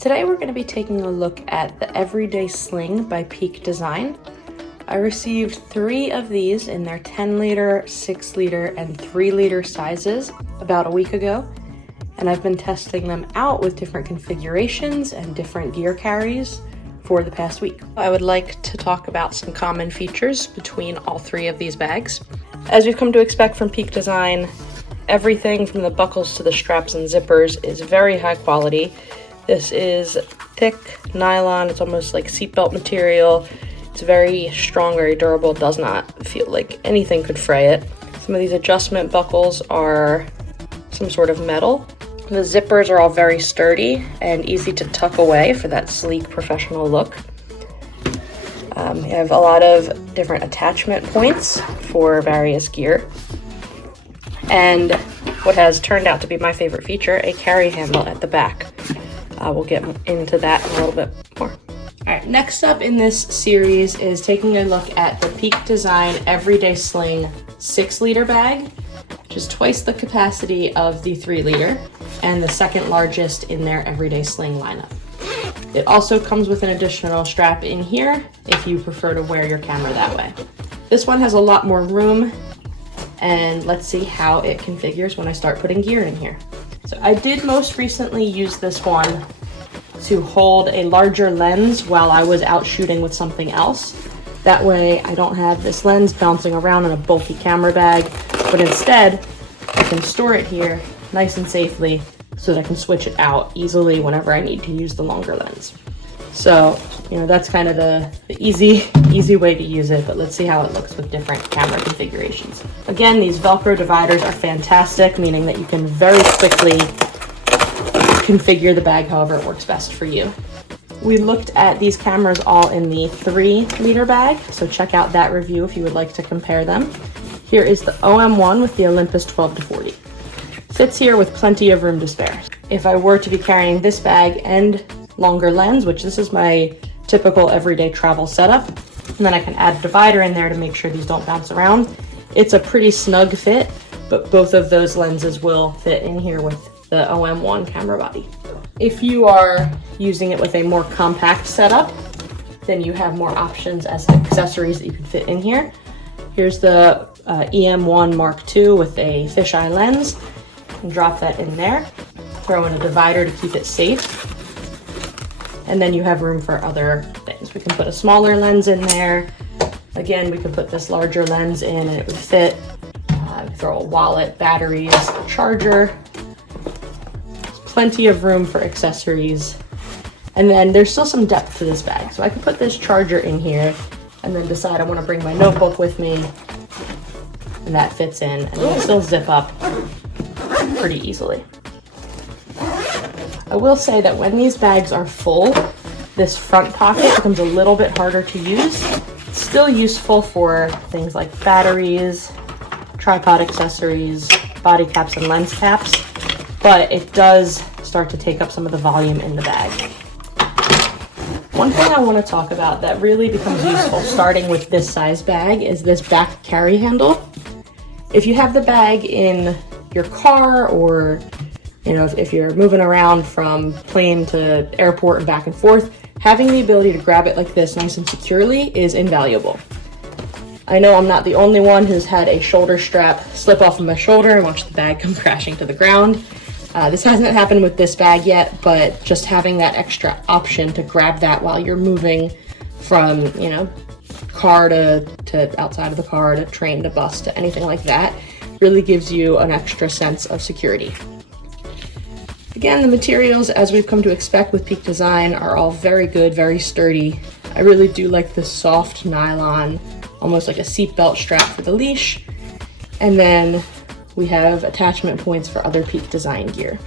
Today we're going to be taking a look at the Everyday Sling by Peak Design. I received 3 of these in their 10 liter, 6 liter, and 3 liter sizes about a week ago, and I've been testing them out with different configurations and different gear carries for the past week. I would like to talk about some common features between all 3 of these bags. As we've come to expect from Peak Design, everything from the buckles to the straps and zippers is very high quality. This is thick nylon, it's almost like seatbelt material. It's very strong, very durable, does not feel like anything could fray it. Some of these adjustment buckles are some sort of metal. The zippers are all very sturdy and easy to tuck away for that sleek professional look. You have a lot of different attachment points for various gear. And what has turned out to be my favorite feature, a carry handle at the back. We'll get into that in a little bit more. All right, next up in this series is taking a look at the Peak Design Everyday Sling 6 liter bag, which is twice the capacity of the 3 liter and the second largest in their Everyday Sling lineup. It also comes with an additional strap in here if you prefer to wear your camera that way. This one has a lot more room, and let's see how it configures when I start putting gear in here. So I did most recently use this one to hold a larger lens while I was out shooting with something else. That way I don't have this lens bouncing around in a bulky camera bag, but instead I can store it here nice and safely so that I can switch it out easily whenever I need to use the longer lens. So, that's kind of the easy way to use it, but let's see how it looks with different camera configurations. Again, these Velcro dividers are fantastic, meaning that you can very quickly configure the bag however it works best for you. We looked at these cameras all in the 3 liter bag, so check out that review if you would like to compare them. Here is the OM1 with the Olympus 12-40. Fits here with plenty of room to spare. If I were to be carrying this bag and longer lens, which this is my typical everyday travel setup, and then I can add a divider in there to make sure these don't bounce around. It's a pretty snug fit, but both of those lenses will fit in here with the OM1 camera body. If you are using it with a more compact setup, then you have more options as accessories that you can fit in here. Here's the EM1 Mark II with a fisheye lens. You can drop that in there, throw in a divider to keep it safe. And then you have room for other things. We can put a smaller lens in there. Again, we could put this larger lens in and it would fit. Throw a wallet, batteries, a charger. There's plenty of room for accessories. And then there's still some depth to this bag. So I could put this charger in here and then decide I want to bring my notebook with me. And that fits in and it'll still zip up pretty easily. I will say that when these bags are full, this front pocket becomes a little bit harder to use. It's still useful for things like batteries, tripod accessories, body caps and lens caps, but it does start to take up some of the volume in the bag. One thing I want to talk about that really becomes useful starting with this size bag is this back carry handle. If you have the bag in your car, or if you're moving around from plane to airport and back and forth, having the ability to grab it like this nice and securely is invaluable. I know I'm not the only one who's had a shoulder strap slip off of my shoulder and watched the bag come crashing to the ground. This hasn't happened with this bag yet, but just having that extra option to grab that while you're moving from, car to outside of the car, to train to bus to anything like that, really gives you an extra sense of security. Again, the materials, as we've come to expect with Peak Design, are all very good, very sturdy. I really do like the soft nylon, almost like a seatbelt strap for the leash. And then we have attachment points for other Peak Design gear.